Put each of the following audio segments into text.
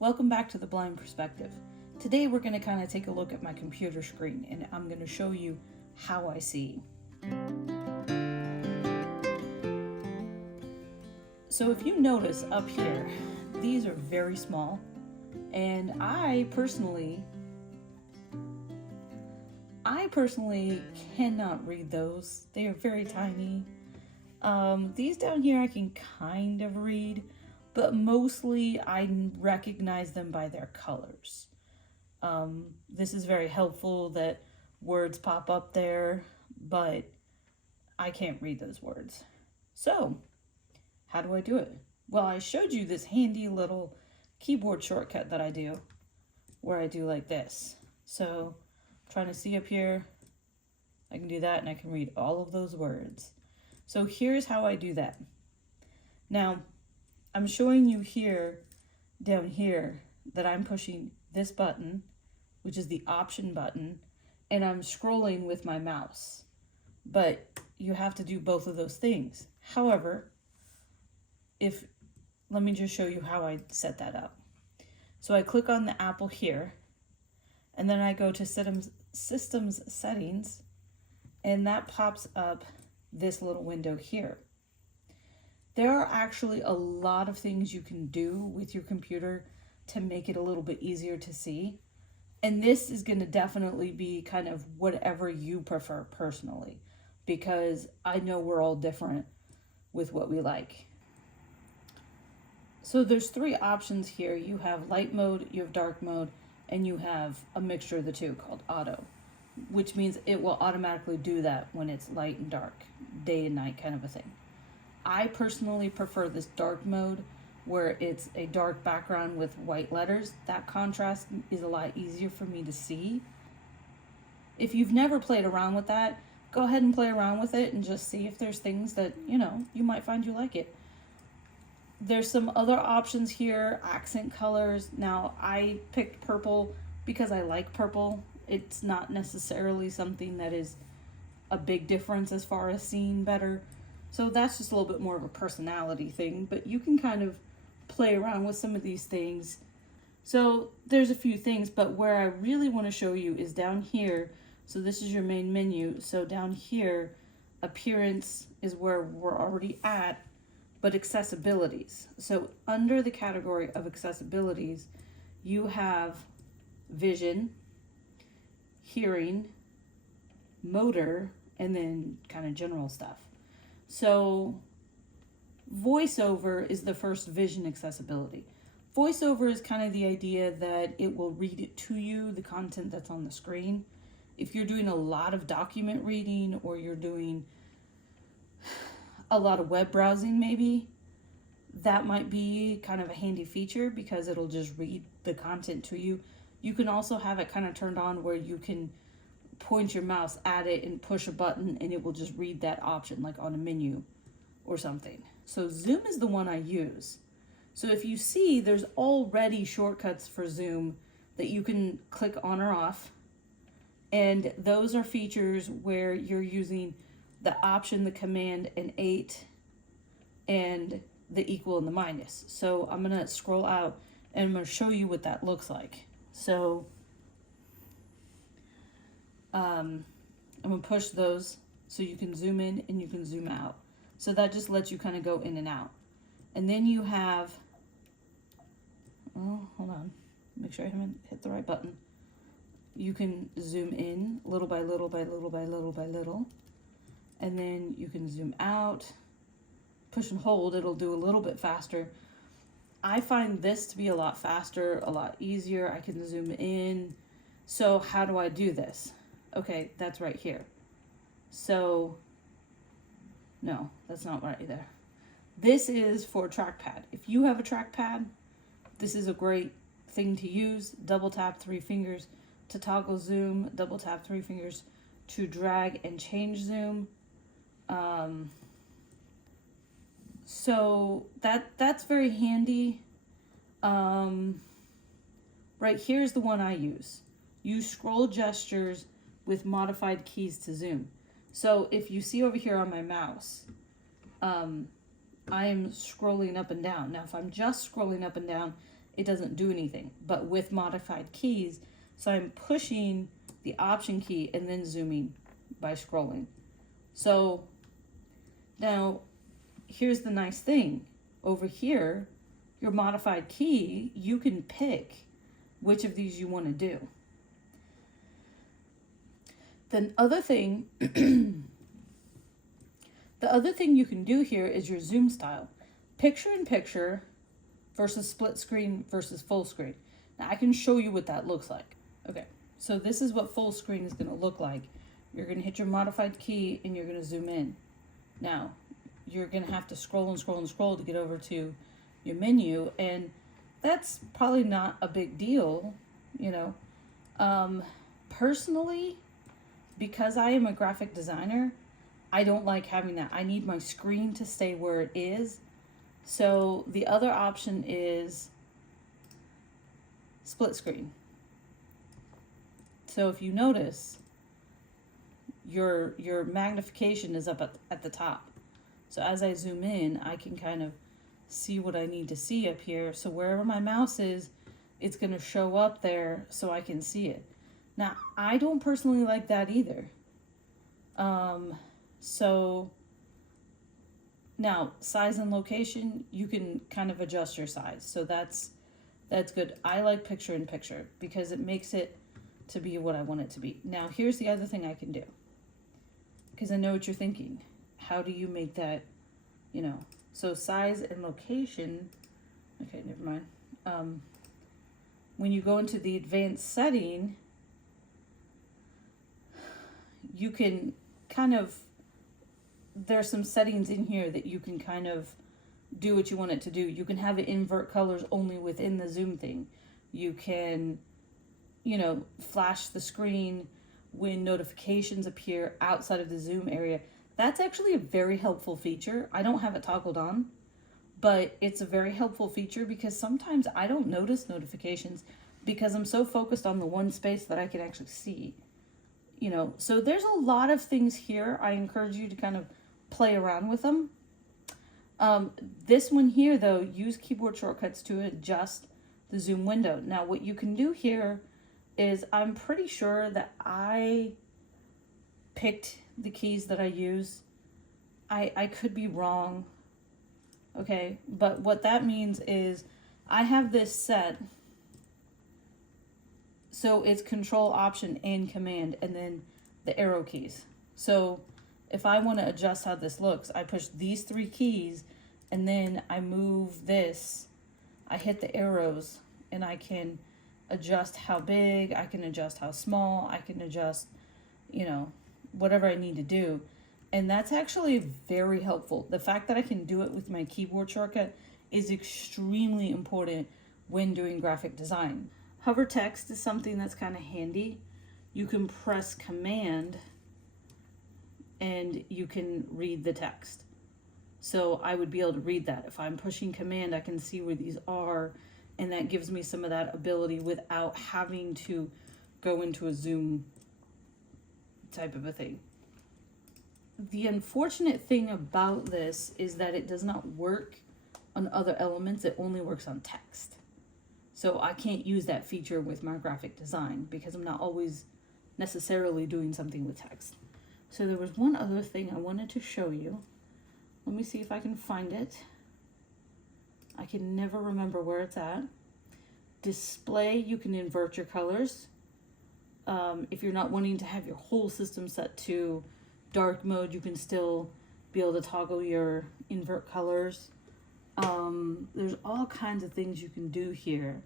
Welcome back to The Blind Perspective. Today we're going to kind of take a look at my computer screen and I'm going to show you how I see. So if you notice up here, these are very small, and I personally cannot read those. They are very tiny. These down here I can kind of read, but mostly I recognize them by their colors. This is very helpful that words pop up there, but I can't read those words. So, how do I do it? Well, I showed you this handy little keyboard shortcut that I do, where I do like this. So, I'm trying to see up here, I can do that and I can read all of those words. So here's how I do that. Now, I'm showing you here, down here, that I'm pushing this button, which is the option button, and I'm scrolling with my mouse. But you have to do both of those things. However, let me just show you how I set that up. So I click on the Apple here, and then I go to Systems Settings, and that pops up this little window here. There are actually a lot of things you can do with your computer to make it a little bit easier to see. And this is going to definitely be kind of whatever you prefer personally, because I know we're all different with what we like. So there's three options here. You have light mode, you have dark mode, and you have a mixture of the two called auto, which means it will automatically do that when it's light and dark, day and night kind of a thing. I personally prefer this dark mode where it's a dark background with white letters. That contrast is a lot easier for me to see. If you've never played around with that, go ahead and play around with it and just see if there's things that, you might find you like it. There's some other options here, accent colors. Now, I picked purple because I like purple. It's not necessarily something that is a big difference as far as seeing better. So that's just a little bit more of a personality thing, but you can kind of play around with some of these things. So there's a few things, but where I really want to show you is down here. So this is your main menu. So down here, appearance is where we're already at, but accessibilities. So under the category of accessibilities, you have vision, hearing, motor, and then kind of general stuff. So voiceover is the first vision accessibility. Voiceover is kind of the idea that it will read it to you, the content that's on the screen. If you're doing a lot of document reading or you're doing a lot of web browsing maybe, that might be kind of a handy feature because it'll just read the content to you. You can also have it kind of turned on where you can point your mouse at it and push a button and it will just read that option like on a menu or something. So Zoom is the one I use. So if you see, there's already shortcuts for Zoom that you can click on or off. And those are features where you're using the option, the command, and 8, and the equal and the minus. So I'm going to scroll out and I'm going to show you what that looks like. So I'm going to push those so you can zoom in and you can zoom out. So that just lets you kind of go in and out. And then you have, hold on, make sure I haven't hit the right button. You can zoom in little by little by little by little by little. And then you can zoom out, push and hold, it'll do a little bit faster. I find this to be a lot faster, a lot easier. I can zoom in. So how do I do this? Okay, that's right here. So, no, that's not right there. This is for trackpad. If you have a trackpad, this is a great thing to use. Double tap 3 fingers to toggle zoom, double tap 3 fingers to drag and change zoom. So that's very handy. Right here's the one I use. Use scroll gestures with modified keys to zoom. So if you see over here on my mouse, I am scrolling up and down. Now if I'm just scrolling up and down it doesn't do anything. But with modified keys, so I'm pushing the Option key and then zooming by scrolling. So now here's the nice thing. Over here, your modified key, you can pick which of these you want to do. Then other thing, the other thing you can do here is your zoom style. Picture in picture versus split screen versus full screen. Now I can show you what that looks like. Okay, so this is what full screen is going to look like. You're going to hit your modified key and you're going to zoom in. Now, you're going to have to scroll and scroll and scroll to get over to your menu, and that's probably not a big deal, you know. Personally, because I am a graphic designer, I don't like having that. I need my screen to stay where it is. So the other option is split screen. So if you notice, your magnification is up at the top. So as I zoom in, I can kind of see what I need to see up here. So wherever my mouse is, it's going to show up there so I can see it. Now, I don't personally like that either. So now size and location, you can kind of adjust your size. So that's good. I like picture in picture because it makes it to be what I want it to be. Now, here's the other thing I can do, because I know what you're thinking. How do you make that, you know? So size and location, okay, never mind. When you go into the advanced setting, you can kind of, there's some settings in here that you can kind of do what you want it to do. You can have it invert colors only within the zoom thing. You can, you know, flash the screen when notifications appear outside of the zoom area. That's actually a very helpful feature. I don't have it toggled on, but it's a very helpful feature because sometimes I don't notice notifications because I'm so focused on the one space that I can actually see. You know, so there's a lot of things here. I encourage you to kind of play around with them. This one here, though, use keyboard shortcuts to adjust the zoom window. Now, what you can do here is, I'm pretty sure that I picked the keys that I use. I could be wrong, okay? But what that means is I have this set, so it's Control, Option, and Command, and then the arrow keys. So if I want to adjust how this looks, I push these three keys, and then I move this. I hit the arrows, and I can adjust how big, I can adjust how small, I can adjust, you know, whatever I need to do. And that's actually very helpful. The fact that I can do it with my keyboard shortcut is extremely important when doing graphic design. Hover text is something that's kind of handy. You can press Command and you can read the text. So I would be able to read that. If I'm pushing Command, I can see where these are, and that gives me some of that ability without having to go into a zoom type of a thing. The unfortunate thing about this is that it does not work on other elements. It only works on text. So I can't use that feature with my graphic design because I'm not always necessarily doing something with text. So there was one other thing I wanted to show you. Let me see if I can find it. I can never remember where it's at. Display, you can invert your colors. If you're not wanting to have your whole system set to dark mode, you can still be able to toggle your invert colors. There's all kinds of things you can do here.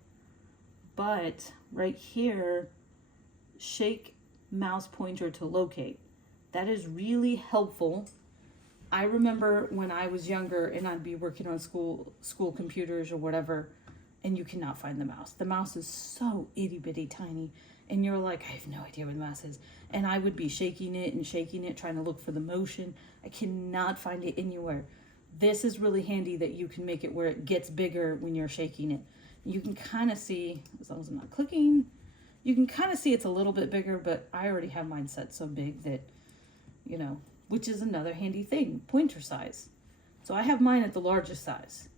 But right here, shake mouse pointer to locate. That is really helpful. I remember when I was younger and I'd be working on school computers or whatever, and you cannot find the mouse. The mouse is so itty bitty tiny, and you're like, I have no idea where the mouse is. And I would be shaking it, trying to look for the motion. I cannot find it anywhere. This is really handy that you can make it where it gets bigger when you're shaking it. You can kind of see, as long as I'm not clicking, you can kind of see it's a little bit bigger, but I already have mine set so big that, you know, which is another handy thing, pointer size. So I have mine at the largest size.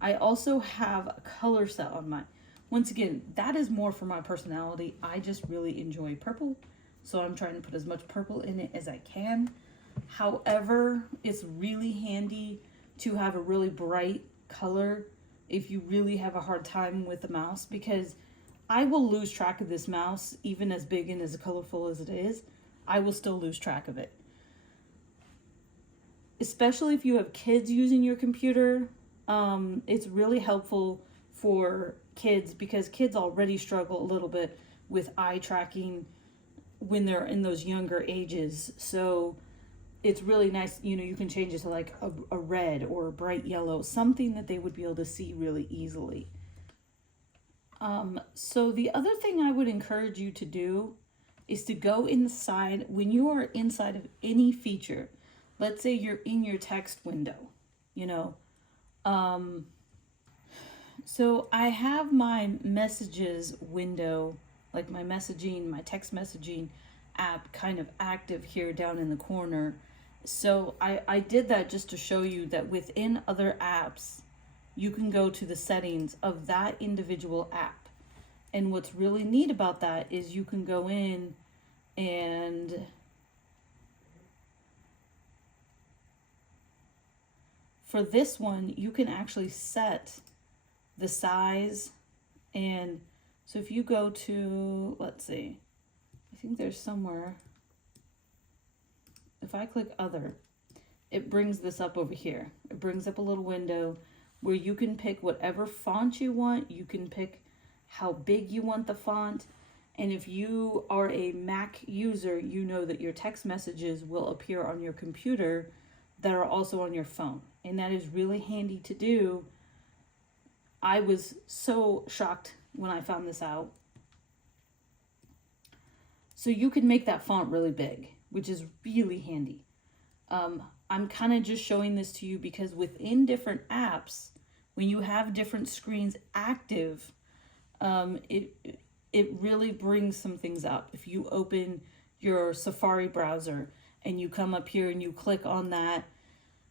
I also have a color set on mine. Once again, that is more for my personality. I just really enjoy purple, so I'm trying to put as much purple in it as I can. However, it's really handy to have a really bright color if you really have a hard time with the mouse, because I will lose track of this mouse, even as big and as colorful as it is. I will still lose track of it. Especially if you have kids using your computer, it's really helpful for kids, because kids already struggle a little bit with eye tracking when they're in those younger ages. So it's really nice, you can change it to like a red or a bright yellow, something that they would be able to see really easily. So the other thing I would encourage you to do is to go inside, when you are inside of any feature. Let's say you're in your text window, so I have my messages window, like my text messaging app kind of active here down in the corner. So I did that just to show you that within other apps, you can go to the settings of that individual app. And what's really neat about that is you can go in and for this one, you can actually set the size. And so if you go to, let's see, I think there's somewhere, if I click other, it brings this up over here. It brings up a little window where you can pick whatever font you want. You can pick how big you want the font. And if you are a Mac user, you know that your text messages will appear on your computer that are also on your phone. And that is really handy to do. I was so shocked when I found this out. So you can make that font really big, which is really handy. I'm kind of just showing this to you because within different apps, when you have different screens active, it really brings some things up. If you open your Safari browser and you come up here and you click on that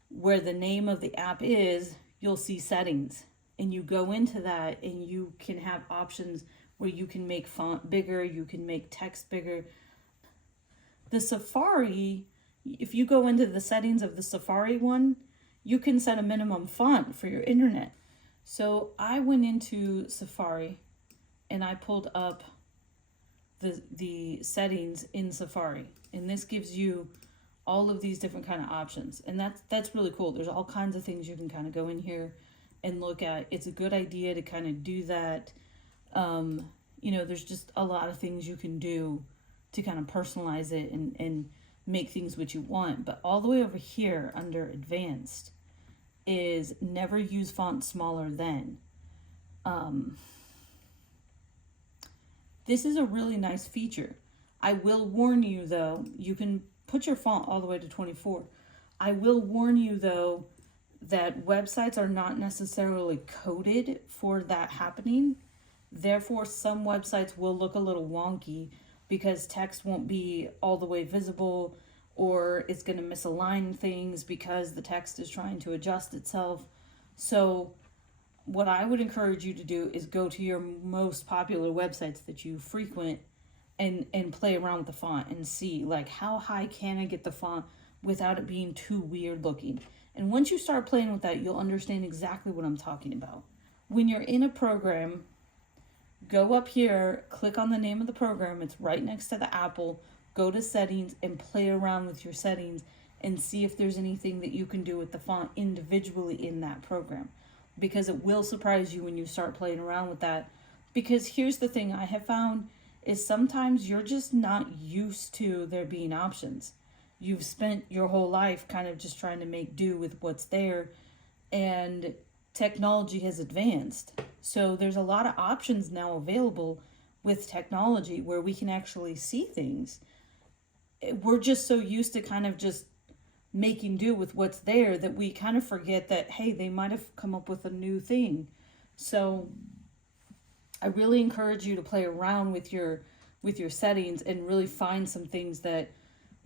where the name of the app is, you'll see settings. And you go into that and you can have options where you can make font bigger, you can make text bigger. The Safari, if you go into the settings of the Safari one, you can set a minimum font for your internet. So I went into Safari and I pulled up the settings in Safari. And this gives you all of these different kind of options. And that's really cool. There's all kinds of things you can kind of go in here and look at. It's a good idea to kind of do that. There's just a lot of things you can do to kind of personalize it and make things what you want. But all the way over here under advanced is never use font smaller than. This is a really nice feature. I will warn you though, you can put your font all the way to 24. I will warn you though that websites are not necessarily coded for that happening. Therefore, some websites will look a little wonky because text won't be all the way visible, or it's going to misalign things because the text is trying to adjust itself. So what I would encourage you to do is go to your most popular websites that you frequent and play around with the font and see, like, how high can I get the font without it being too weird looking. And once you start playing with that, you'll understand exactly what I'm talking about. When you're in a program, go up here, click on the name of the program. It's right next to the apple. Go to settings and play around with your settings and see if there's anything that you can do with the font individually in that program. Because it will surprise you when you start playing around with that. Because here's the thing I have found is sometimes you're just not used to there being options. You've spent your whole life kind of just trying to make do with what's there, and technology has advanced. So there's a lot of options now available with technology where we can actually see things. We're just so used to kind of just making do with what's there that we kind of forget that, hey, they might have come up with a new thing. So I really encourage you to play around with your settings and really find some things that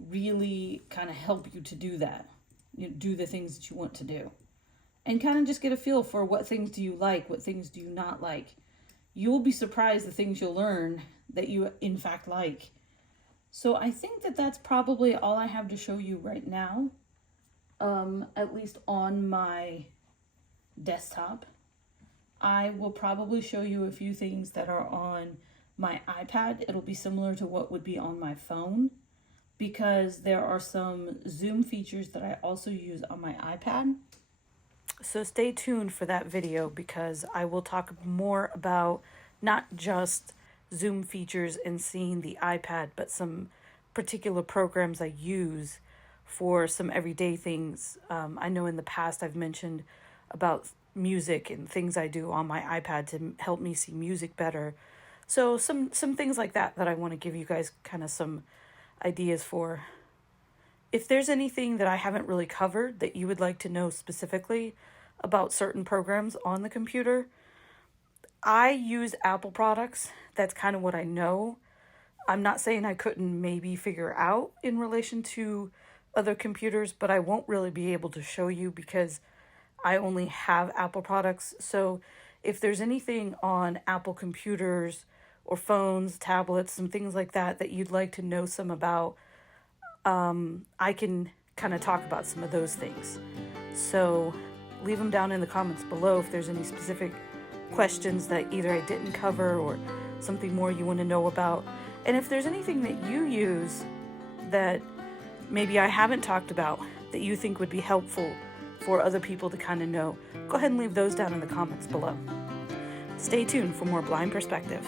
really kind of help you to do that. Do the things that you want to do. and kind of just get a feel for what things do you like, what things do you not like. You'll be surprised the things you'll learn that you in fact like. So I think that that's probably all I have to show you right now, at least on my desktop. I will probably show you a few things that are on my iPad. It'll be similar to what would be on my phone, because there are some Zoom features that I also use on my iPad. So stay tuned for that video, because I will talk more about not just Zoom features and seeing the iPad, but some particular programs I use for some everyday things. I know in the past I've mentioned about music and things I do on my iPad to help me see music better. So some things like that I want to give you guys kind of some ideas for. If there's anything that I haven't really covered that you would like to know specifically about certain programs on the computer, I use Apple products. That's kind of what I know. I'm not saying I couldn't maybe figure out in relation to other computers, but I won't really be able to show you because I only have Apple products. So if there's anything on Apple computers or phones, tablets, and things like that that you'd like to know some about, I can kind of talk about some of those things. So leave them down in the comments below if there's any specific questions that either I didn't cover or something more you want to know about. And if there's anything that you use that maybe I haven't talked about that you think would be helpful for other people to kind of know, go ahead and leave those down in the comments below. Stay tuned for more Blind Perspective.